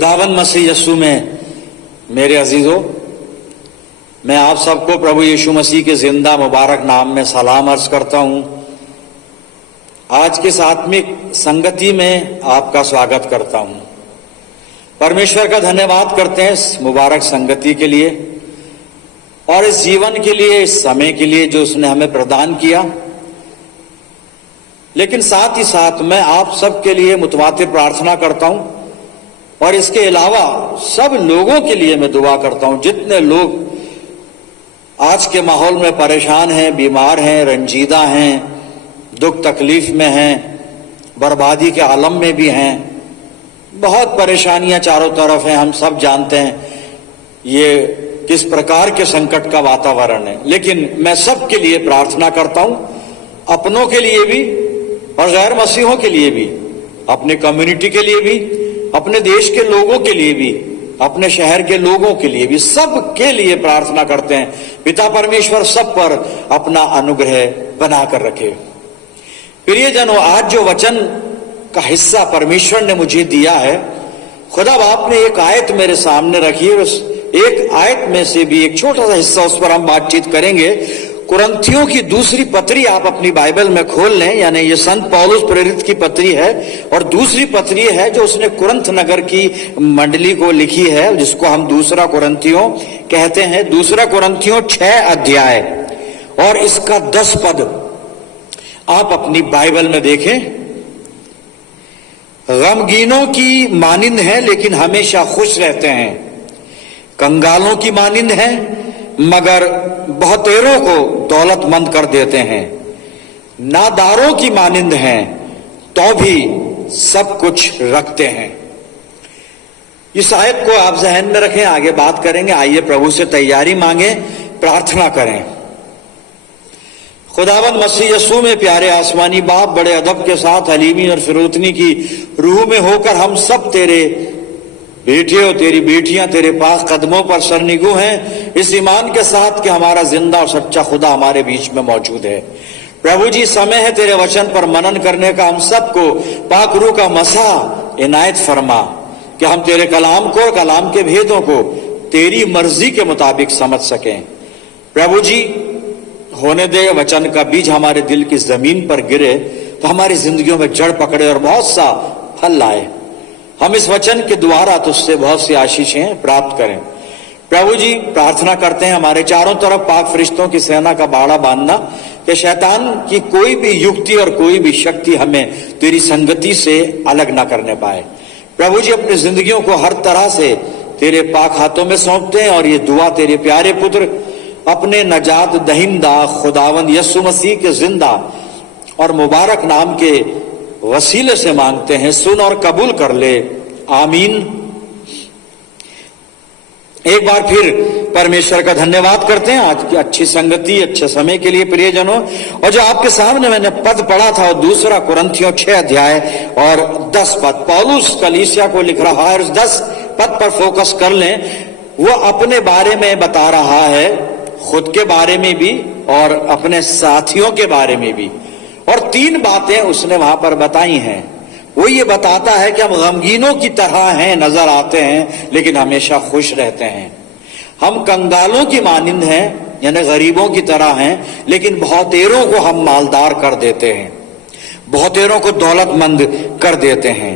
खुदावंद मसीह यीशु में मेरे अजीजों, मैं आप सबको प्रभु यीशु मसीह के जिंदा मुबारक नाम में सलाम अर्ज करता हूं। आज की इस आत्मिक संगति में आपका स्वागत करता हूं। परमेश्वर का धन्यवाद करते हैं इस मुबारक संगति के लिए और इस जीवन के लिए, इस समय के लिए जो उसने हमें प्रदान किया। लेकिन साथ ही साथ मैं आप सबके लिए मुतवातिर प्रार्थना करता हूं और इसके अलावा सब लोगों के लिए मैं दुआ करता हूं, जितने लोग आज के माहौल में परेशान हैं, बीमार हैं, रंजीदा हैं, दुख तकलीफ में हैं, बर्बादी के आलम में भी हैं, बहुत परेशानियां चारों तरफ हैं। हम सब जानते हैं ये किस प्रकार के संकट का वातावरण है। लेकिन मैं सबके लिए प्रार्थना करता हूं, अपनों के लिए भी और गैर मसीहों के लिए भी, अपने कम्युनिटी के लिए भी, अपने देश के लोगों के लिए भी, अपने शहर के लोगों के लिए भी, सब के लिए प्रार्थना करते हैं। पिता परमेश्वर सब पर अपना अनुग्रह बनाकर रखे। प्रियजनों, आज जो वचन का हिस्सा परमेश्वर ने मुझे दिया है, खुदा बाप ने एक आयत मेरे सामने रखी है। उस एक आयत में से भी एक छोटा सा हिस्सा, उस पर हम बातचीत करेंगे। कुरंथियों की दूसरी पत्री आप अपनी बाइबल में खोल लें, यानी ये संत पौलुस प्रेरित की पत्री है और दूसरी पत्री है जो उसने कुरंथ नगर की मंडली को लिखी है, जिसको हम दूसरा कुरंथियों कहते हैं। दूसरा कुरंथियों 6 अध्याय और इसका 10 पद आप अपनी बाइबल में देखें। गमगीनों की मानिंद है लेकिन हमेशा खुश रहते हैं, कंगालों की मानिंद है मगर बहुतेरों को दौलतमंद कर देते हैं, नादारों की मानिंद हैं तो भी सब कुछ रखते हैं। इस आयत को आप जहन में रखें, आगे बात करेंगे। आइए प्रभु से तैयारी मांगे, प्रार्थना करें। खुदावंद मसीह यीशु में प्यारे आसमानी बाप, बड़े अदब के साथ हलीमी और फिरोतनी की रूह में होकर हम सब तेरे बेटे और तेरी बेटियां तेरे पास कदमों पर सरनिगू हैं, इस ईमान के साथ कि हमारा जिंदा और सच्चा खुदा हमारे बीच में मौजूद है। प्रभु जी, समय है तेरे वचन पर मनन करने का। हम सबको पाक रूह का मसा इनायत फरमा कि हम तेरे कलाम को और कलाम के भेदों को तेरी मर्जी के मुताबिक समझ सकें। प्रभु जी, होने दे वचन का बीज हमारे दिल की जमीन पर गिरे तो हमारी जिंदगियों में जड़ पकड़े और बहुत सा फल लाए। हम इस वचन के द्वारा तुझसे बहुत सी आशीषें प्राप्त करें। प्रभु जी, प्रार्थना करते हैं हमारे चारों तरफ पाक फरिश्तों की सेना का बाड़ा बांधना कि शैतान की कोई भी युक्ति और कोई भी शक्ति हमें तेरी संगति से अलग ना करने पाए। प्रभु जी, अपनी जिंदगियों को हर तरह से तेरे पाक हाथों में सौंपते हैं और ये दुआ तेरे प्यारे पुत्र अपने नजात दहिंदा खुदावंद यीशु मसीह के जिंदा और मुबारक नाम के वसीले से मांगते हैं। सुन और कबूल कर ले, आमीन। एक बार फिर परमेश्वर का धन्यवाद करते हैं आज की अच्छी संगति, अच्छे समय के लिए। प्रियजनों, और जो आपके सामने मैंने पद पढ़ा था, दूसरा कुरंथियों 6 अध्याय और 10 पद पौलुस कलीसिया को लिख रहा है। 10 पद पर फोकस कर लें। वो अपने बारे में बता रहा है, खुद के बारे में भी और अपने साथियों के बारे में भी, और 3 बातें उसने वहां पर बताई हैं। वो ये बताता है कि हम गमगीनों की तरह हैं, नजर आते हैं लेकिन हमेशा खुश रहते हैं। हम कंगालों की मानिंद हैं, यानी गरीबों की तरह हैं, लेकिन बहुतेरों को हम मालदार कर देते हैं, बहुतेरों को दौलतमंद कर देते हैं।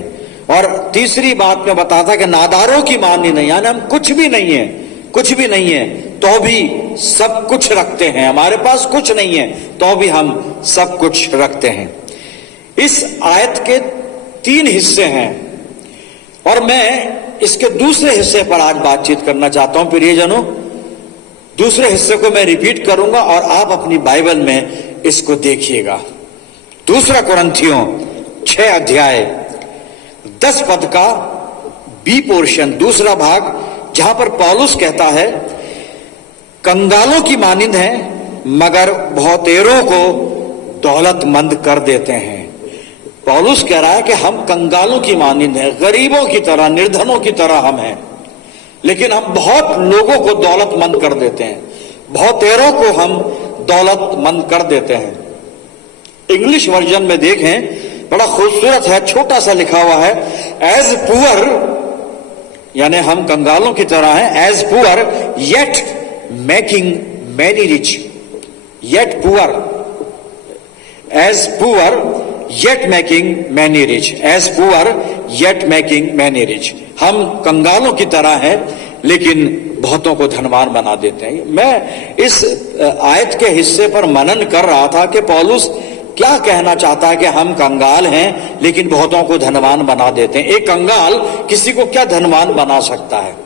और तीसरी बात में बताता कि नादारों की मानिंद है, यानी हम कुछ भी नहीं है, कुछ भी नहीं है तो भी सब कुछ रखते हैं। हमारे पास कुछ नहीं है तो भी हम सब कुछ रखते हैं। इस आयत के 3 हिस्से हैं और मैं इसके दूसरे हिस्से पर आज बातचीत करना चाहता हूं। प्रियजनों, दूसरे हिस्से को मैं रिपीट करूंगा और आप अपनी बाइबल में इसको देखिएगा। दूसरा कुरंथियों 6 अध्याय 10 पद का बी पोर्शन, दूसरा भाग, जहां पर पौलुस कहता है कंगालों की मानिंद है मगर बहुतेरों को दौलतमंद कर देते हैं। पौलुस कह रहा है कि हम कंगालों की मानिंद हैं, गरीबों की तरह, निर्धनों की तरह हम हैं, लेकिन हम बहुत लोगों को दौलतमंद कर देते हैं, बहुतेरों को हम दौलतमंद कर देते हैं। इंग्लिश वर्जन में देखें, बड़ा खूबसूरत है, छोटा सा लिखा हुआ है, एज पुअर यानी हम कंगालों की तरह हैं, as poor yet making many rich, yet poor, as poor yet making many rich, as poor yet making many rich. हम कंगालों की तरह हैं लेकिन बहुतों को धनवान बना देते हैं। मैं इस आयत के हिस्से पर मनन कर रहा था कि पौलुस क्या कहना चाहता है कि हम कंगाल हैं लेकिन बहुतों को धनवान बना देते हैं। एक कंगाल किसी को क्या धनवान बना सकता है?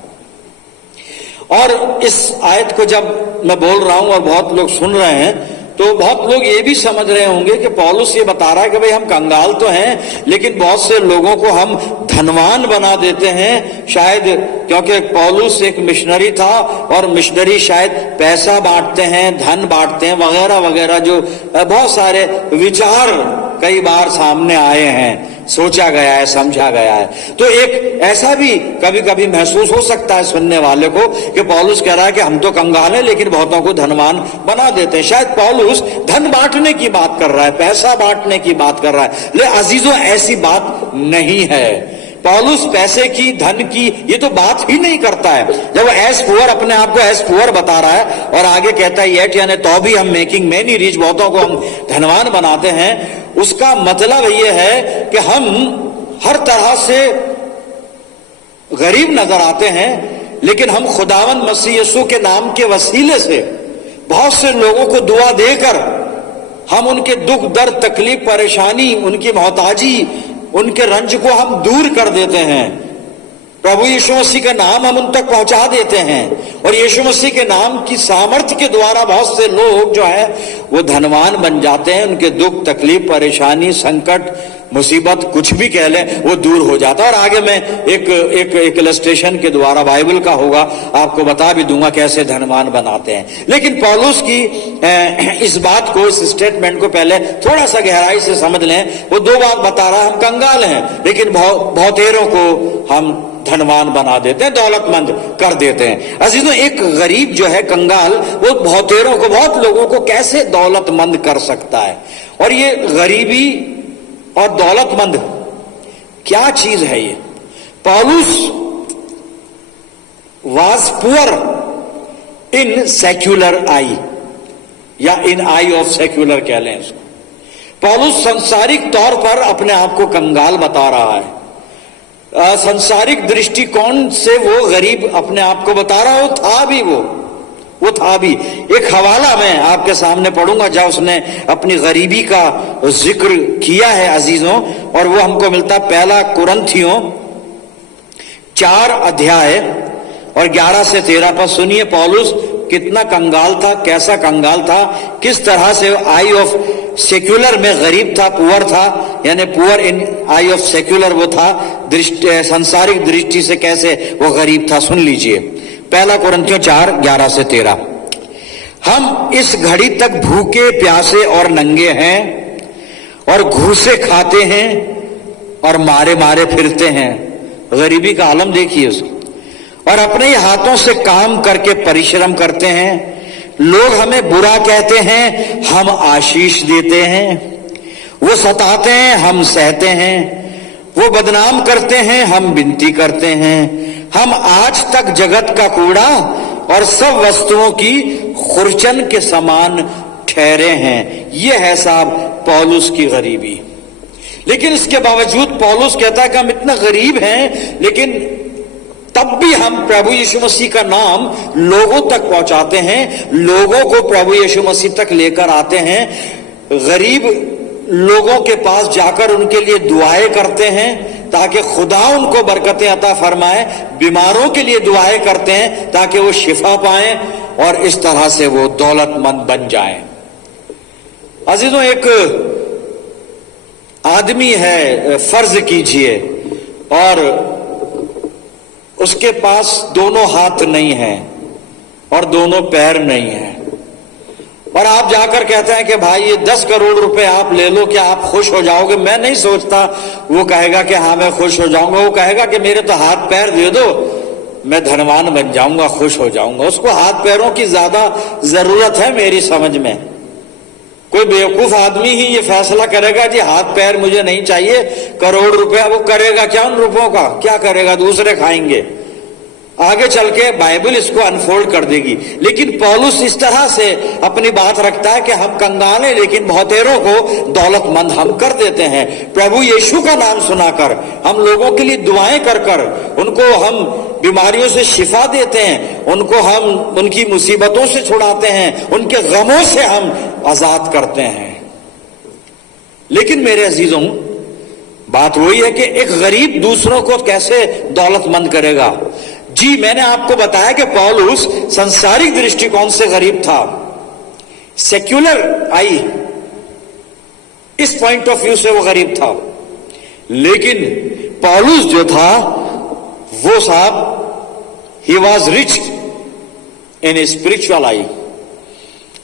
और इस आयत को जब मैं बोल रहा हूं और बहुत लोग सुन रहे हैं तो बहुत लोग ये भी समझ रहे होंगे कि पौलुस ये बता रहा है कि भाई हम कंगाल तो हैं लेकिन बहुत से लोगों को हम धनवान बना देते हैं, शायद क्योंकि पौलुस एक मिशनरी था और मिशनरी शायद पैसा बांटते हैं, धन बांटते हैं वगैरह वगैरह, जो बहुत सारे विचार कई बार सामने आए हैं, सोचा गया है, समझा गया है। तो एक ऐसा भी कभी कभी महसूस हो सकता है सुनने वाले को कि पौलुस कह रहा है कि हम तो कंगाल हैं लेकिन बहुतों को धनवान बना देते हैं। शायद पौलुस धन बांटने की बात कर रहा है, पैसा बांटने की बात कर रहा है, लेकिन अजीजों ऐसी बात नहीं है। पौलुस पैसे की, धन की ये तो बात ही नहीं करता है। जब वो एज पुअर, अपने आप को एज पुअर बता रहा है और आगे कहता है येट, यानी तो भी हम मेकिंग मैनी रिच, बहुतों को हम धनवान बनाते हैं, उसका मतलब ये है कि हम हर तरह से गरीब नजर आते हैं लेकिन हम खुदावन मसीह यीशु के नाम के वसीले से बहुत से लोगों को दुआ देकर हम उनके दुख, दर्द, तकलीफ, परेशानी, उनकी मोहताजी, उनके रंज को हम दूर कर देते हैं। प्रभु यीशु मसीह का नाम हम उन तक पहुंचा देते हैं और यीशु मसीह के नाम की सामर्थ्य के द्वारा बहुत से लोग जो है वो धनवान बन जाते हैं। उनके दुख, तकलीफ, परेशानी, संकट, मुसीबत कुछ भी कह लें वो दूर हो जाता है। और आगे मैं एक इलस्ट्रेशन के द्वारा बाइबल का होगा आपको बता भी दूंगा कैसे धनवान बनाते हैं। लेकिन पौलुस की इस बात को, इस स्टेटमेंट को पहले थोड़ा सा गहराई से समझ लें। वो दो बात बता रहा है, हम कंगाल हैं लेकिन बहुतेरों को हम धनवान बना देते हैं, दौलतमंद कर देते हैं। अजीजों, एक गरीब जो है, कंगाल, वो बहुतेरों को, बहुत लोगों को कैसे दौलतमंद कर सकता है? और ये गरीबी और दौलतमंद क्या चीज है? ये पौलुस वाज पुअर इन सेक्युलर आई, या इन आई ऑफ सेक्युलर कह लें इसको। पौलुस संसारिक तौर पर अपने आप को कंगाल बता रहा है। संसारिक दृष्टिकोण से वो गरीब अपने आप को बता रहा, वो था भी। एक हवाला मैं आपके सामने पढ़ूंगा जहां उसने अपनी गरीबी का जिक्र किया है अजीजों, और वो हमको मिलता पहला कुरिन्थियों 4 अध्याय और 11 से 13 पर। सुनिए पौलुस कितना कंगाल था, कैसा कंगाल था, किस तरह से आई ऑफ सेक्युलर में गरीब था, पुअर था, यानी poor in I of secular वो था, सांसारिक दृष्टि से कैसे वो गरीब था। सुन लीजिए पहला कुरिन्थियों 4, 11 से 13। हम इस घड़ी तक भूखे, प्यासे और नंगे हैं और घूसे खाते हैं और मारे मारे फिरते हैं। गरीबी का आलम देखिए उसको। और अपने ही हाथों से काम करके परिश्रम करते हैं। लोग हमें बुरा कहते हैं, हम आशीष देते हैं। वो सताते हैं, हम सहते हैं। वो बदनाम करते हैं, हम विनती करते हैं। हम आज तक जगत का कूड़ा और सब वस्तुओं की खुरचन के समान ठहरे हैं। ये है साहब पौलुस की गरीबी। लेकिन इसके बावजूद पौलुस कहता है कि हम इतना गरीब हैं लेकिन तब भी हम प्रभु यीशु मसीह का नाम लोगों तक पहुंचाते हैं, लोगों को प्रभु यीशु मसीह तक लेकर आते हैं। गरीब लोगों के पास जाकर उनके लिए दुआएं करते हैं ताकि खुदा उनको बरकतें अता फरमाए। बीमारों के लिए दुआएं करते हैं ताकि वो शिफा पाएं और इस तरह से वो दौलतमंद बन जाएं। अजीजों, एक आदमी है, फर्ज कीजिए, और उसके पास दोनों हाथ नहीं है और दोनों पैर नहीं है, और आप जाकर कहते हैं कि भाई ये 10 करोड़ रुपए आप ले लो, क्या आप खुश हो जाओगे? मैं नहीं सोचता वो कहेगा कि हाँ मैं खुश हो जाऊंगा। वो कहेगा कि मेरे तो हाथ पैर दे दो, मैं धनवान बन जाऊंगा, खुश हो जाऊंगा। उसको हाथ पैरों की ज्यादा जरूरत है मेरी समझ में। कोई बेवकूफ आदमी ही ये फैसला करेगा जी हाथ पैर मुझे नहीं चाहिए, करोड़ रुपया, वो करेगा क्या उन रुपयों का? क्या करेगा? दूसरे खाएंगे। आगे चल के बाइबल इसको अनफोल्ड कर देगी। लेकिन पौलुस इस तरह से अपनी बात रखता है कि हम कंगाल हैं लेकिन बहुतेरों को दौलतमंद हम कर देते हैं। प्रभु यीशु का नाम सुनाकर, हम लोगों के लिए दुआएं कर कर, उनको हम बीमारियों से शिफा देते हैं, उनको हम उनकी मुसीबतों से छुड़ाते हैं, उनके गमों से हम आजाद करते हैं। लेकिन मेरे अजीजों, बात वही है कि एक गरीब दूसरों को कैसे दौलतमंद करेगा। जी, मैंने आपको बताया कि पौलुस संसारिक दृष्टिकोण से गरीब था, सेक्युलर आई, इस पॉइंट ऑफ व्यू से वो गरीब था। लेकिन पौलुस जो था वो साहब, he was rich in spiritual I,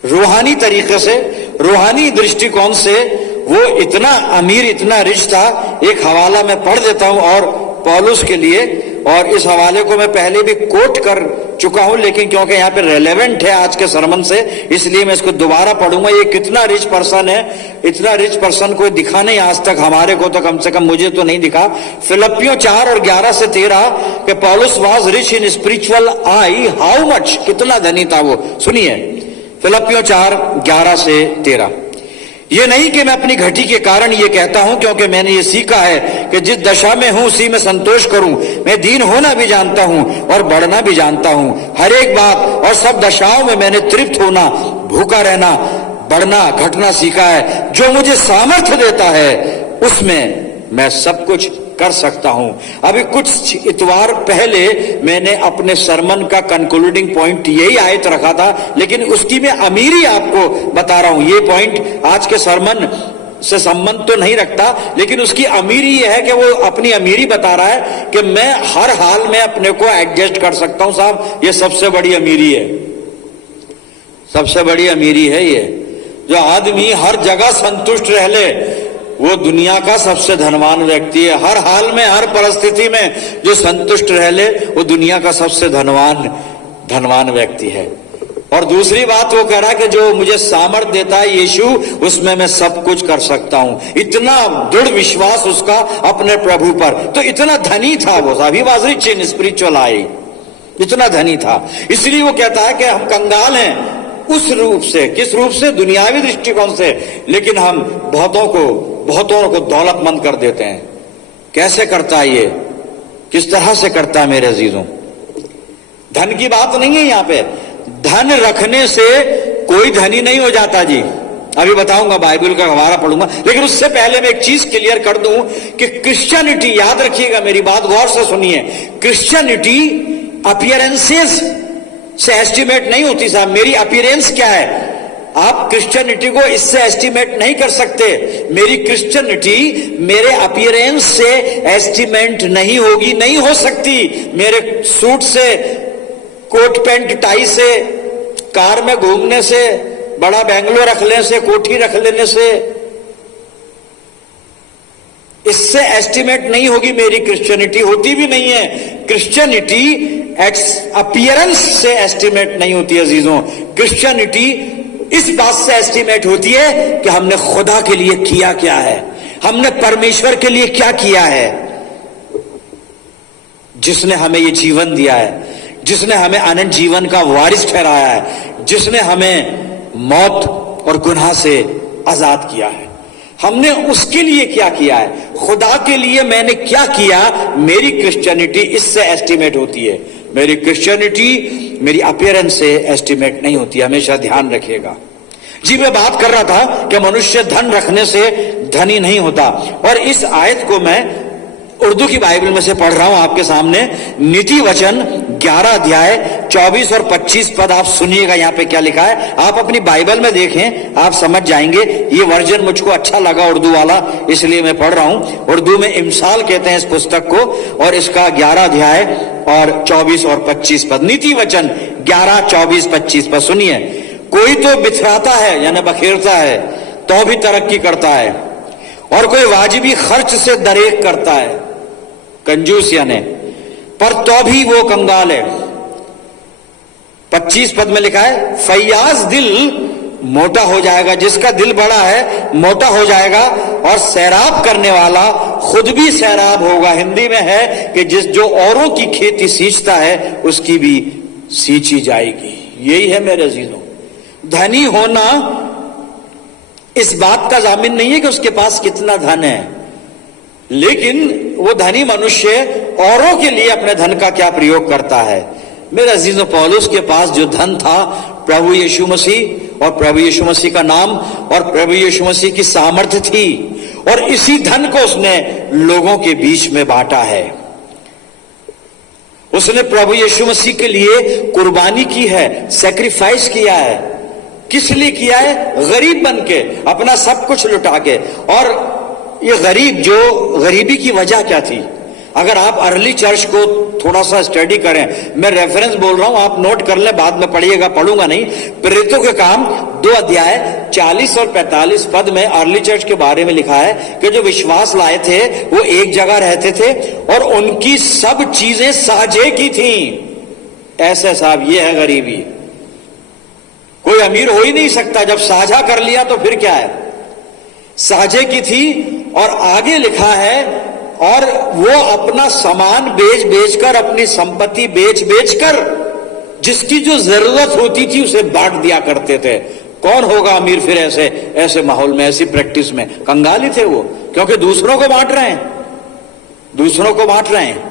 रूहानी तरीके से, रूहानी दृष्टिकोण से वो इतना अमीर, इतना रिच था। एक हवाला मैं पढ़ देता हूं और पौलुस के लिए, और इस हवाले को मैं पहले भी कोट कर चुका हूं, लेकिन क्योंकि यहां पे रेलेवेंट है आज के सरमन से, इसलिए मैं इसको दोबारा पढ़ूंगा। ये कितना रिच पर्सन है, इतना रिच पर्सन कोई दिखा नहीं आज तक, हमारे को तो कम से कम मुझे तो नहीं दिखा। फिलिप्पियों 4 और 11 से 13 कि पौलुस was rich in spiritual I, how much, कितना धनी था वो। सुनिए, फिलिप्पियों 4, 11 से 13। ये नहीं कि मैं अपनी घटी के कारण ये कहता हूं, क्योंकि मैंने ये सीखा है कि जिस दशा में हूं उसी में संतोष करूं। मैं दीन होना भी जानता हूं और बढ़ना भी जानता हूं। हर एक बात और सब दशाओं में मैंने तृप्त होना, भूखा रहना, बढ़ना, घटना सीखा है। जो मुझे सामर्थ्य देता है उसमें मैं सब कुछ कर सकता हूं। अभी कुछ इतवार पहले मैंने अपने सरमन का कंक्लूडिंग पॉइंट यही आयत रखा था, लेकिन उसकी मैं अमीरी आपको बता रहा हूं। ये पॉइंट आज के सरमन से संबंध तो नहीं रखता, लेकिन उसकी अमीरी यह है कि वो अपनी अमीरी बता रहा है कि मैं हर हाल में अपने को एडजस्ट कर सकता हूं। साहब, ये सबसे बड़ी अमीरी है, सबसे बड़ी अमीरी है ये। जो आदमी हर जगह संतुष्ट रह ले वो दुनिया का सबसे धनवान व्यक्ति है। हर हाल में, हर परिस्थिति में जो संतुष्ट रह ले वो दुनिया का सबसे धनवान व्यक्ति है। और दूसरी बात वो कह रहा है कि जो मुझे सामर्थ देता है यीशु, उसमें मैं सब कुछ कर सकता हूं। इतना दृढ़ विश्वास उसका अपने प्रभु पर। तो इतना धनी था वो, अभी वाज रिच इन स्पिरिचुअल आई, इतना धनी था। इसलिए वो कहता है कि हम कंगाल हैं उस रूप से, किस रूप से, दुनियावी दृष्टिकोण से, लेकिन हम बहुतों को दौलतमंद कर देते हैं। कैसे करता है ये, किस तरह से करता है मेरे अजीजों। धन की बात नहीं है यहां पे, धन रखने से कोई धनी नहीं हो जाता जी। अभी बताऊंगा, बाइबल का हवाला पढ़ूंगा, लेकिन उससे पहले मैं एक चीज क्लियर कर दूं कि क्रिश्चियनिटी, याद रखिएगा मेरी बात, गौर से सुनिए, क्रिश्चियनिटी अपीयरेंसेस से एस्टिमेट नहीं होती। साहब, मेरी अपीयरेंस क्या है, आप क्रिश्चियनिटी को इससे एस्टिमेट नहीं कर सकते। मेरी क्रिश्चियनिटी मेरे अपीयरेंस से एस्टिमेट नहीं होगी, नहीं हो सकती। मेरे सूट से, कोट पैंट टाई से, कार में घूमने से, बड़ा बैंगलोर रख लेने से, कोठी रख लेने से, इससे एस्टिमेट नहीं होगी मेरी क्रिश्चियनिटी, होती भी नहीं है। क्रिश्चियनिटी अपीयरेंस से एस्टिमेट नहीं होती अजीजों। क्रिश्चियनिटी इस बात से एस्टिमेट होती है कि हमने खुदा के लिए किया क्या है, हमने परमेश्वर के लिए क्या किया है, जिसने हमें ये जीवन दिया है, जिसने हमें अनंत जीवन का वारिस ठहराया है, जिसने हमें मौत और गुनाह से आजाद किया है। हमने उसके लिए क्या किया है, खुदा के लिए मैंने क्या किया, मेरी क्रिश्चियनिटी इससे एस्टिमेट होती है। मेरी क्रिश्चियनिटी मेरी अपीयरेंस से एस्टिमेट नहीं होती, हमेशा ध्यान रखिएगा जी। मैं बात कर रहा था कि मनुष्य धन रखने से धनी नहीं होता, और इस आयत को मैं उर्दू की बाइबल में से पढ़ रहा हूं आपके सामने। नीति वचन 11 अध्याय 24 और 25 पद आप सुनिएगा यहां पे क्या लिखा है। आप अपनी बाइबल में देखें, आप समझ जाएंगे। ये वर्जन मुझको अच्छा लगा उर्दू वाला, इसलिए मैं पढ़ रहा हूं। उर्दू में इमसाल कहते हैं इस पुस्तक को, और इसका 11 अध्याय और 24 और 25 पद। नीति वचन 11, 24, 25 पद सुनिए। कोई तो बिथराता है यानी बखेरता है तो भी तरक्की करता है, और कोई वाजिबी खर्च से दरेक करता है, कंजूस यानी, पर तो भी वो कंगाल है। 25 पद में लिखा है, फैयाज दिल मोटा हो जाएगा, जिसका दिल बड़ा है मोटा हो जाएगा, और सैराब करने वाला खुद भी सैराब होगा। हिंदी में है कि जो औरों की खेती सींचता है उसकी भी सींची जाएगी। यही है मेरे अजीजों, धनी होना इस बात का जामिन नहीं है कि उसके पास कितना धन है, लेकिन वो धनी मनुष्य औरों के लिए अपने धन का क्या प्रयोग करता है। मेरे अजीजों, पौलुस के पास जो धन था, प्रभु यीशु मसीह और प्रभु यीशु मसीह का नाम और प्रभु यीशु मसीह की सामर्थ्य थी, और इसी धन को उसने लोगों के बीच में बांटा है। उसने प्रभु यीशु मसीह के लिए कुर्बानी की है, सैक्रिफाइस किया है। किस लिए किया है? गरीब बन के, अपना सब कुछ लुटा के। और ये गरीबी की वजह क्या थी? अगर आप अर्ली चर्च को थोड़ा सा स्टडी करें, मैं रेफरेंस बोल रहा हूं, आप नोट कर लें, बाद में पढ़िएगा, पढ़ूंगा नहीं। प्रेरितों के काम 2 अध्याय 40 और 45 पद में अर्ली चर्च के बारे में लिखा है कि जो विश्वास लाए थे वो एक जगह रहते थे और उनकी सब चीजें साझे की थी। ऐसे साहब, ये है गरीबी। कोई अमीर हो ही नहीं सकता, जब साझा कर लिया तो फिर क्या है? साझे की थी। और आगे लिखा है, और वो अपना सामान बेच बेच कर, अपनी संपत्ति बेच बेच कर जिसकी जो जरूरत होती थी उसे बांट दिया करते थे। कौन होगा अमीर फिर ऐसे माहौल में, ऐसी प्रैक्टिस में? कंगाल ही थे वो, क्योंकि दूसरों को बांट रहे हैं।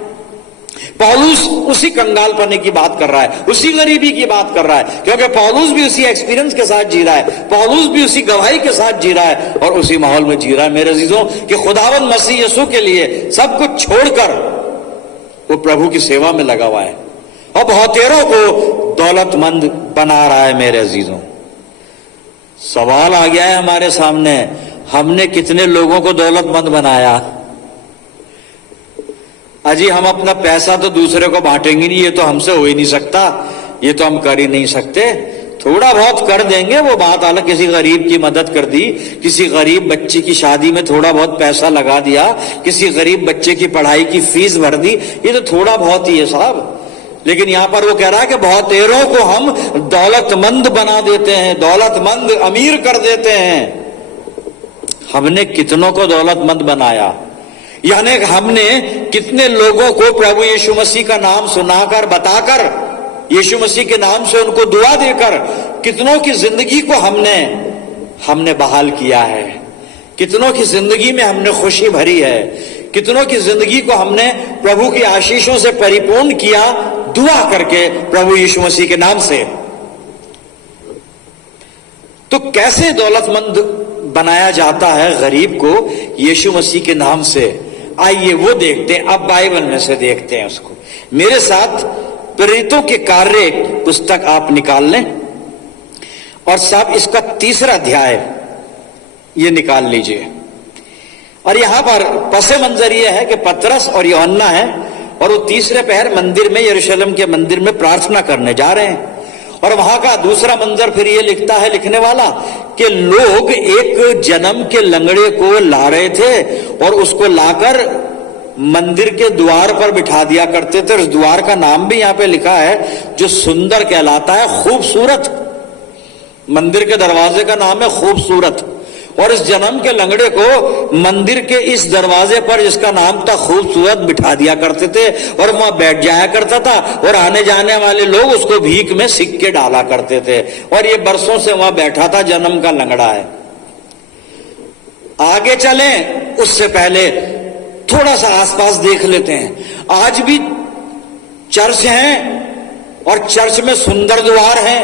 पौलुस उसी कंगालपने की बात कर रहा है, उसी गरीबी की बात कर रहा है, क्योंकि पौलुस भी उसी एक्सपीरियंस के साथ जी रहा है, पौलुस भी उसी गवाही के साथ जी रहा है और उसी माहौल में जी रहा है मेरे अजीजों, कि खुदावंद मसीह यीशु के लिए सब कुछ छोड़कर वो प्रभु की सेवा में लगा हुआ है और बहुतेरों को दौलतमंद बना रहा है। मेरे अजीजों, सवाल आ गया है हमारे सामने, हमने कितने लोगों को दौलतमंद बनाया? अजी, हम अपना पैसा तो दूसरे को बांटेंगे नहीं, ये तो हमसे हो ही नहीं सकता, ये तो हम कर ही नहीं सकते। थोड़ा बहुत कर देंगे, वो बात अलग, किसी गरीब की मदद कर दी, किसी गरीब बच्चे की शादी में थोड़ा बहुत पैसा लगा दिया, किसी गरीब बच्चे की पढ़ाई की फीस भर दी, ये तो थोड़ा बहुत ही है साहब। लेकिन यहां पर वो कह रहा है कि बहुतेरों को हम दौलतमंद बना देते हैं, दौलतमंद अमीर कर देते हैं। हमने कितनों को दौलतमंद बनाया? यानी हमने कितने लोगों को प्रभु यीशु मसीह का नाम सुनाकर, बताकर, यीशु मसीह के नाम से उनको दुआ देकर कितनों की जिंदगी को हमने बहाल किया है, कितनों की जिंदगी में हमने खुशी भरी है, कितनों की जिंदगी को हमने प्रभु की आशीषों से परिपूर्ण किया, दुआ करके प्रभु यीशु मसीह के नाम से। तो कैसे दौलतमंद बनाया जाता है गरीब को यीशु मसीह के नाम से? आइए वो देखते हैं, अब बाइबल में से देखते हैं उसको। मेरे साथ प्रेरितों के कार्य पुस्तक आप निकाल लें और साहब इसका 3रा अध्याय ये निकाल लीजिए। और यहां पर पसे मंजर ये है कि पतरस और यूहन्ना है और वो 3रे पहर मंदिर में, यरूशलेम के मंदिर में प्रार्थना करने जा रहे हैं। और वहां का दूसरा मंजर फिर ये लिखता है लिखने वाला कि लोग एक जन्म के लंगड़े को ला रहे थे और उसको लाकर मंदिर के द्वार पर बिठा दिया करते थे। उस द्वार का नाम भी यहां पे लिखा है जो सुंदर कहलाता है, खूबसूरत। मंदिर के दरवाजे का नाम है खूबसूरत। और इस जन्म के लंगड़े को मंदिर के इस दरवाजे पर, जिसका नाम था खूबसूरत, बिठा दिया करते थे और वहां बैठ जाया करता था और आने जाने वाले लोग उसको भीख में सिक्के डाला करते थे। और ये बरसों से वहां बैठा था, जन्म का लंगड़ा है। आगे चलें उससे पहले थोड़ा सा आसपास देख लेते हैं। आज भी चर्च हैं और चर्च में सुंदर द्वार हैं,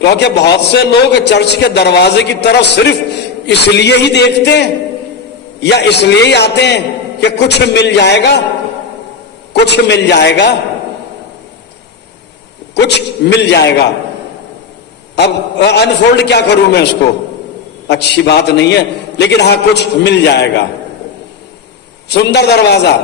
क्योंकि बहुत से लोग चर्च के दरवाजे की तरफ सिर्फ इसलिए ही देखते हैं या इसलिए ही आते हैं कि कुछ मिल जाएगा, कुछ मिल जाएगा, कुछ मिल जाएगा। अब अनफोल्ड क्या करूं मैं उसको, अच्छी बात नहीं है, लेकिन हाँ कुछ मिल जाएगा। सुंदर दरवाजा,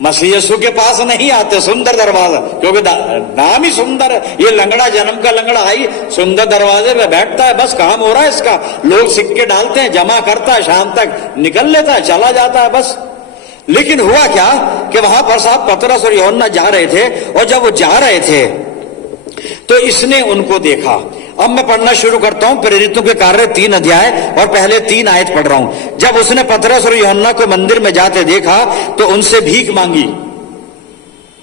मसीह यीशु के पास नहीं आते, सुंदर दरवाजा, क्योंकि नाम ही सुंदर है। ये लंगड़ा, जन्म का लंगड़ा आई सुंदर दरवाजे पे बैठता है, बस काम हो रहा है इसका। लोग सिक्के डालते हैं, जमा करता है, शाम तक निकल लेता है, चला जाता है बस। लेकिन हुआ क्या कि वहां पर साहब पतरस और यूहन्ना जा रहे थे और जब वो जा रहे थे तो इसने उनको देखा। अब मैं पढ़ना शुरू करता हूं प्रेरितों के कार्य 3 अध्याय और पहले 3 आयत पढ़ रहा हूं। जब उसने पतरस और यूहन्ना को मंदिर में जाते देखा तो उनसे भीख मांगी।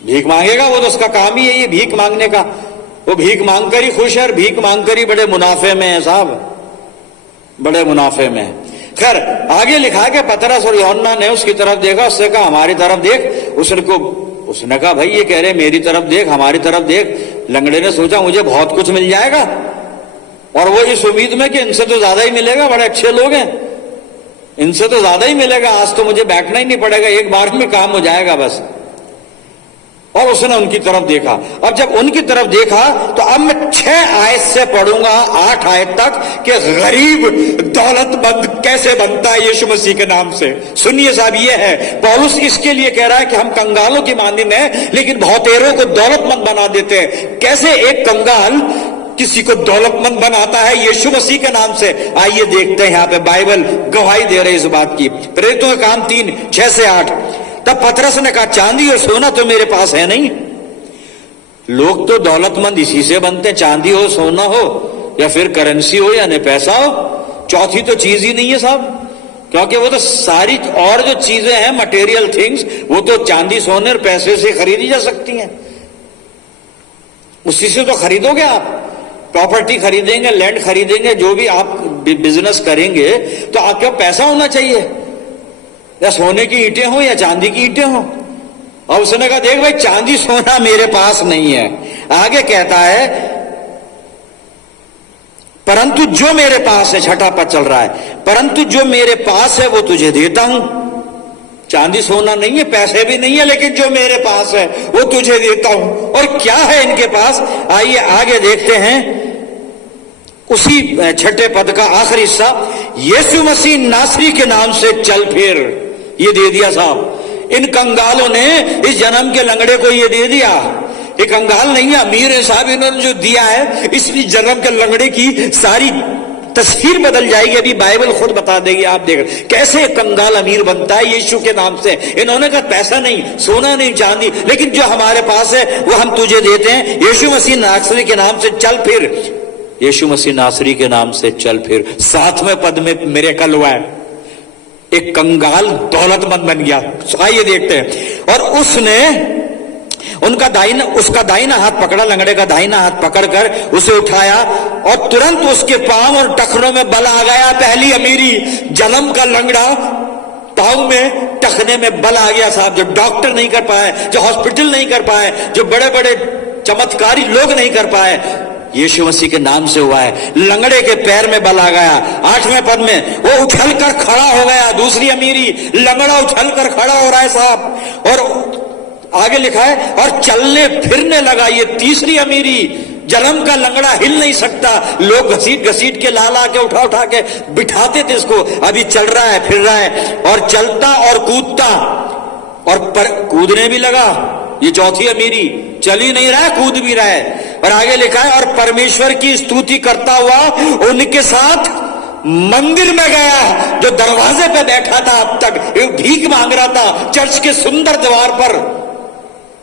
भीख मांगेगा वो, तो उसका काम ही है ये भीख मांगने का। वो भीख मांगकर ही खुश है और भीख मांगकर ही बड़े मुनाफे में है साहब, बड़े मुनाफे में। खैर आगे लिखा कि पतरस और यूहन्ना ने उसकी तरफ देखा, उससे कहा हमारी तरफ देख। उसने कहा भाई ये कह रहे मेरी तरफ देख, हमारी तरफ देख। लंगड़े ने सोचा मुझे बहुत कुछ मिल जाएगा, और वो इस उम्मीद में कि इनसे तो ज्यादा ही मिलेगा, बड़े अच्छे लोग हैं, इनसे तो ज्यादा ही मिलेगा, आज तो मुझे बैठना ही नहीं पड़ेगा, एक बार में काम हो जाएगा बस। और उसने उनकी तरफ देखा। अब जब उनकी तरफ देखा तो अब मैं 6 आयत से पढ़ूंगा 8 आयत तक कि गरीब दौलतमंद कैसे बनता है यीशु मसीह के नाम से। सुनिए साहब, ये है पौलुस इसके लिए कह रहा है कि हम कंगालों की मानंद हैं लेकिन बहुतेरों को दौलतमंद बना देते हैं। कैसे एक कंगाल किसी को दौलतमंद बनाता है यीशु मसीह के नाम से, आइए देखते हैं। यहां पे बाइबल गवाही दे रही इस बात की। प्रेरितों का काम 3 6 से 8। तब पतरस ने कहा चांदी और सोना तो मेरे पास है नहीं। लोग तो दौलतमंद इसी से बनते हैं, चांदी हो, सोना हो, या फिर करेंसी हो, या पैसा हो। चौथी तो चीज ही नहीं है साहब, क्योंकि वो तो सारी और जो चीजें हैं मटेरियल थिंग्स, वो तो चांदी सोने और पैसे से खरीदी जा सकती हैं। उसी से तो खरीदोगे आप, प्रॉपर्टी खरीदेंगे, लैंड खरीदेंगे, जो भी आप बिजनेस करेंगे तो आपके पास पैसा होना चाहिए, या सोने की ईंटें हो या चांदी की ईंटें हो। और उसने कहा देख भाई चांदी सोना मेरे पास नहीं है। आगे कहता है परंतु जो मेरे पास है, 6ठा पद चल रहा है, परंतु जो मेरे पास है वो तुझे देता हूं। चांदी सोना नहीं है, पैसे भी नहीं है, लेकिन जो मेरे पास है वो तुझे देता हूं। और क्या है इनके पास, आइए आगे देखते हैं। उसी 6ठे पद का आखिरी हिस्सा, यीशु मसीह नासरी के नाम से चल फिर, ये दे दिया साहब। इन कंगालों ने इस जन्म के लंगड़े को ये दे दिया। ये कंगाल नहीं है, अमीर है साहब, इन्होंने जो दिया है, इसलिए जन्म के लंगड़े की सारी तस्वीर बदल जाएगी। अभी बाइबल खुद बता देगी, आप देख कैसे कंगाल अमीर बनता है यीशु के नाम से। इन्होंने कहा पैसा नहीं, सोना नहीं, चांदी, लेकिन जो हमारे पास है वो हम तुझे देते हैं। यीशु मसीह नासरी के नाम से चल फिर, यीशु मसीह नासरी के नाम से चल फिर। 7वें पद में मिरेकल हुआ है, एक कंगाल दौलतमंद बन गया। आइए देखते हैं। और उसने उसका दाहिना हाथ पकड़ा, लंगड़े का दाहिना हाथ पकड़कर उसे उठाया, और तुरंत उसके पांव और टखनों में बल आ गया। पहली अमीरी, जन्म का लंगड़ा, पांव में टखने में बल आ गया साहब। जो डॉक्टर नहीं कर पाए, जो हॉस्पिटल नहीं कर पाए, जो बड़े बड़े चमत्कारी लोग नहीं कर पाए, यीशु मसीह के नाम से हुआ है। लंगड़े के पैर में बल आ गया। 8वें पद में वो उछलकर खड़ा हो गया। दूसरी अमीरी, लंगड़ा उछलकर खड़ा हो रहा है साहब। और आगे लिखा है और चलने फिरने लगा। ये तीसरी अमीरी, जन्म का लंगड़ा हिल नहीं सकता, लोग घसीट घसीट के ला ला के उठा के बिठाते थे इसको। अभी चल रहा है, फिर रहा है, और चलता और कूदता, और कूदने भी लगा। ये चौथी अमीरी, चल ही नहीं रहा है, कूद भी रहा है। और आगे लिखा है और परमेश्वर की स्तुति करता हुआ उनके साथ मंदिर में गया। जो दरवाजे पे बैठा था अब तक, भीख मांग रहा था चर्च के सुंदर द्वार पर,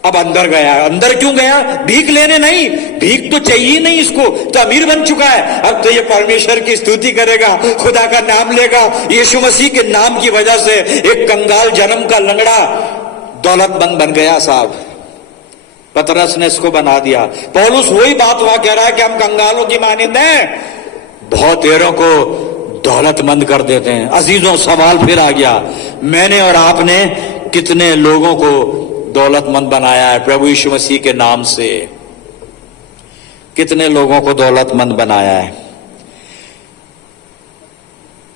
अब अंदर गया। अंदर क्यों गया? भीख लेने नहीं, भीख तो चाहिए नहीं इसको, तो अमीर बन चुका है। अब तो ये परमेश्वर की स्तुति करेगा, खुदा का नाम लेगा। यीशु मसीह के नाम की वजह से एक कंगाल जन्म का लंगड़ा दौलतमंद बन गया साहब। पतरस ने इसको बना दिया। पौलुस वही बात वहां कह रहा है कि हम कंगालों की मानिंद हैं, बहुतेरों को दौलतमंद कर देते हैं। अजीजों, सवाल फिर आ गया, मैंने और आपने कितने लोगों को दौलतमंद बनाया है प्रभु यीशु मसीह के नाम से? कितने लोगों को दौलतमंद बनाया है?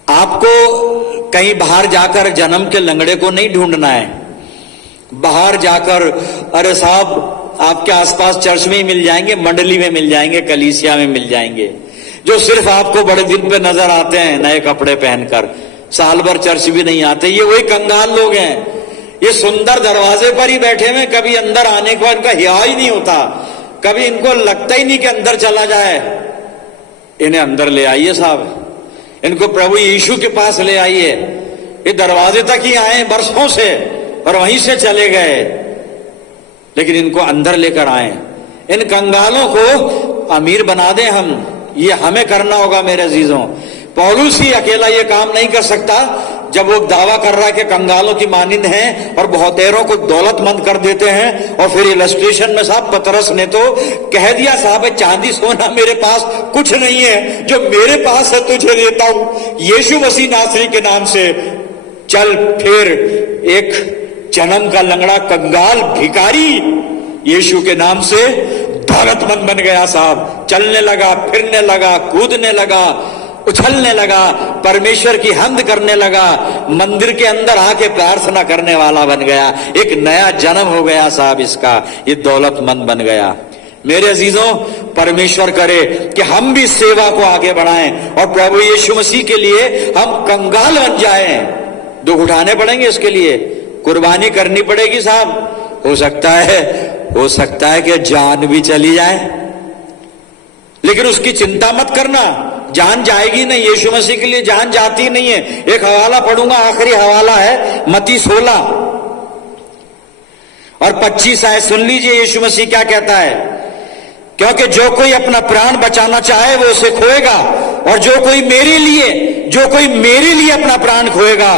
आपको कहीं बाहर जाकर जन्म के लंगड़े को नहीं ढूंढना है। बाहर जाकर अरे साहब आपके आसपास चर्च में ही मिल जाएंगे, मंडली में मिल जाएंगे, कलीसिया में मिल जाएंगे, जो सिर्फ आपको बड़े दिन पे नजर आते हैं नए कपड़े पहनकर, साल भर चर्च भी नहीं आते। ये वही कंगाल लोग हैं। ये सुंदर दरवाजे पर ही बैठे हुए, कभी अंदर आने का इनका हिया ही नहीं होता, कभी इनको लगता ही नहीं कि अंदर चला जाए। इन्हें अंदर ले आइए साहब, इनको प्रभु यीशु के पास ले आइए। ये दरवाजे तक ही आए बरसों से और वहीं से चले गए, लेकिन इनको अंदर लेकर आए। इन कंगालों को अमीर बना दें हम, ये हमें करना होगा मेरे अजीजों। पौलुस ही अकेला ये काम नहीं कर सकता। जब वो दावा कर रहा है कि कंगालों की मानिंद हैं और बहुतेरों को दौलतमंद कर देते हैं, और फिर इलस्ट्रेशन में साहब पतरस ने तो कह दिया, साहब चांदी सोना मेरे पास कुछ नहीं है, जो मेरे पास है तुझे देता हूं, यीशु मसीह नासरी के नाम से चल। फिर एक जन्म का लंगड़ा कंगाल भिखारी यीशु के नाम से दौलतमंद बन गया साहब। चलने लगा, फिरने लगा, कूदने लगा, उछलने लगा, परमेश्वर की हम्द करने लगा, मंदिर के अंदर आके प्रार्थना करने वाला बन गया। एक नया जन्म हो गया साहब इसका, ये दौलतमंद बन गया। मेरे अजीजों, परमेश्वर करे कि हम भी सेवा को आगे बढ़ाएं और प्रभु यीशु मसीह के लिए हम कंगाल बन जाएं। दुख उठाने पड़ेंगे, इसके लिए कुर्बानी करनी पड़ेगी साहब। हो सकता है कि जान भी चली जाए, लेकिन उसकी चिंता मत करना, जान जाएगी नहीं। यीशु मसीह के लिए जान जाती नहीं है। एक हवाला पढ़ूंगा, आखिरी हवाला है मत्ती 16 और 25 आयत, सुन लीजिए यीशु मसीह क्या कहता है। क्योंकि जो कोई अपना प्राण बचाना चाहे वो उसे खोएगा, और जो कोई मेरे लिए अपना प्राण खोएगा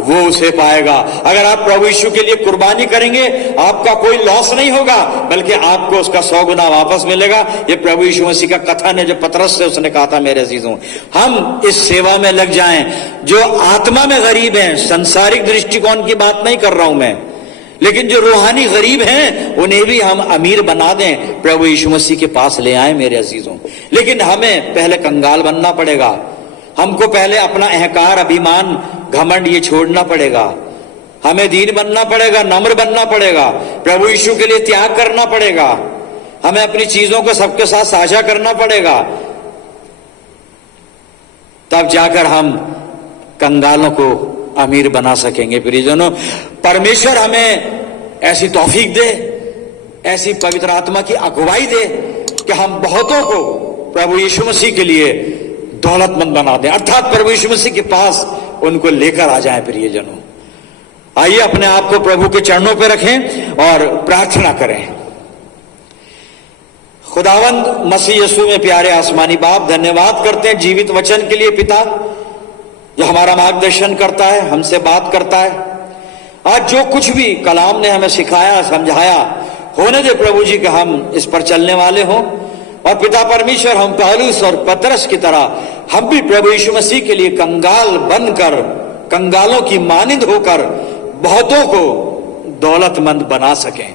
वो उसे पाएगा। अगर आप प्रभु यीशु के लिए कुर्बानी करेंगे, आपका कोई लॉस नहीं होगा, बल्कि आपको उसका 100 गुना वापस मिलेगा। ये प्रभु यीशु मसीह का कथन है जो पतरस से उसने कहा था। मेरे अजीजों, हम इस सेवा में लग जाएं। जो आत्मा में गरीब हैं, सांसारिक दृष्टिकोण की बात नहीं कर रहा हूं मैं, लेकिन जो रूहानी गरीब हैं उन्हें भी हम अमीर बना दें, प्रभु यीशु मसीह के पास ले आए मेरे अजीजों। लेकिन हमें पहले कंगाल बनना पड़ेगा। हमको पहले अपना अहंकार, अभिमान, घमंड ये छोड़ना पड़ेगा। हमें दीन बनना पड़ेगा, नम्र बनना पड़ेगा, प्रभु यीशु के लिए त्याग करना पड़ेगा। हमें अपनी चीजों को सबके साथ साझा करना पड़ेगा, तब जाकर हम कंगालों को अमीर बना सकेंगे। प्रियजनों, परमेश्वर हमें ऐसी तौफीक दे, ऐसी पवित्र आत्मा की अगुवाई दे कि हम बहुतों को प्रभु यीशु मसीह के लिए दौलतमंद बना दें, अर्थात प्रभु यीशु मसीह के पास उनको लेकर आ जाएं। प्रियजनों, आइए अपने आप को प्रभु के चरणों पर रखें और प्रार्थना करें। खुदावंद मसीह यीशु में प्यारे आसमानी बाप, धन्यवाद करते हैं जीवित वचन के लिए पिता, जो हमारा मार्गदर्शन करता है, हमसे बात करता है। आज जो कुछ भी कलाम ने हमें सिखाया, समझाया, होने दे प्रभु जी कि हम इस पर चलने वाले हों। और पिता परमेश्वर, हम पौलुस और पतरस की तरह हम भी प्रभु यीशु मसीह के लिए कंगाल बनकर, कंगालों की मानिंद होकर बहुतों को दौलतमंद बना सकें,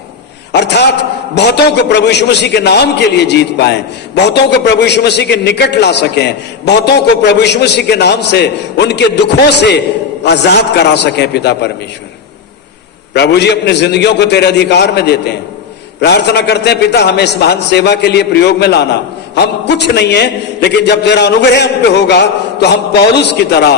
अर्थात बहुतों को प्रभु यीशु मसीह के नाम के लिए जीत पाएं, बहुतों को प्रभु यीशु मसीह के निकट ला सकें, बहुतों को प्रभु यीशु मसीह के नाम से उनके दुखों से आजाद करा सकें। पिता परमेश्वर, प्रभु जी अपनी जिंदगियों को तेरे अधिकार में देते हैं। प्रार्थना करते हैं पिता, हमें इस महान सेवा के लिए प्रयोग में लाना। हम कुछ नहीं है, लेकिन जब तेरा अनुग्रह हम पे होगा तो हम पौलुस की तरह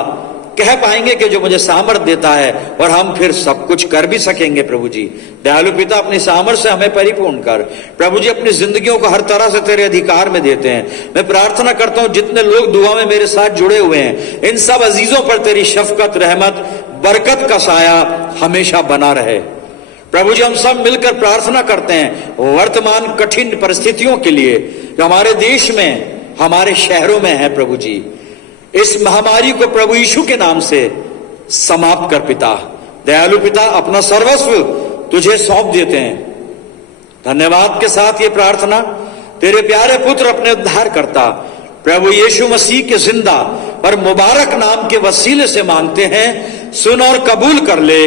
कह पाएंगे कि जो मुझे सामर्थ देता है, और हम फिर सब कुछ कर भी सकेंगे। प्रभु जी दयालु पिता, अपनी सामर्थ से हमें परिपूर्ण कर। प्रभु जी अपनी जिंदगियों को हर तरह से तेरे अधिकार में देते हैं। मैं प्रार्थना करता हूं जितने लोग दुआ में मेरे साथ जुड़े हुए हैं, इन सब अजीजों पर तेरी शफकत, रहमत, बरकत का साया हमेशा बना रहे। प्रभु जी हम सब मिलकर प्रार्थना करते हैं वर्तमान कठिन परिस्थितियों के लिए जो हमारे देश में, हमारे शहरों में है। प्रभु जी इस महामारी को प्रभु यीशु के नाम से समाप्त कर पिता। दयालु पिता, अपना सर्वस्व तुझे सौंप देते हैं। धन्यवाद के साथ ये प्रार्थना तेरे प्यारे पुत्र, अपने उद्धार करता प्रभु यीशु मसीह के जिंदा और मुबारक नाम के वसीले से मांगते हैं, सुन और कबूल कर ले,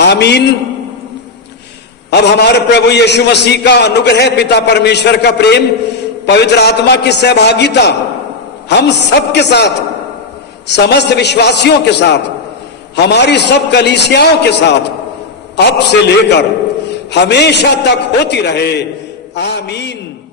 आमीन। अब हमारे प्रभु यीशु मसीह का अनुग्रह, पिता परमेश्वर का प्रेम, पवित्र आत्मा की सहभागिता हम सब के साथ, समस्त विश्वासियों के साथ, हमारी सब कलीसियाओं के साथ अब से लेकर हमेशा तक होती रहे। आमीन।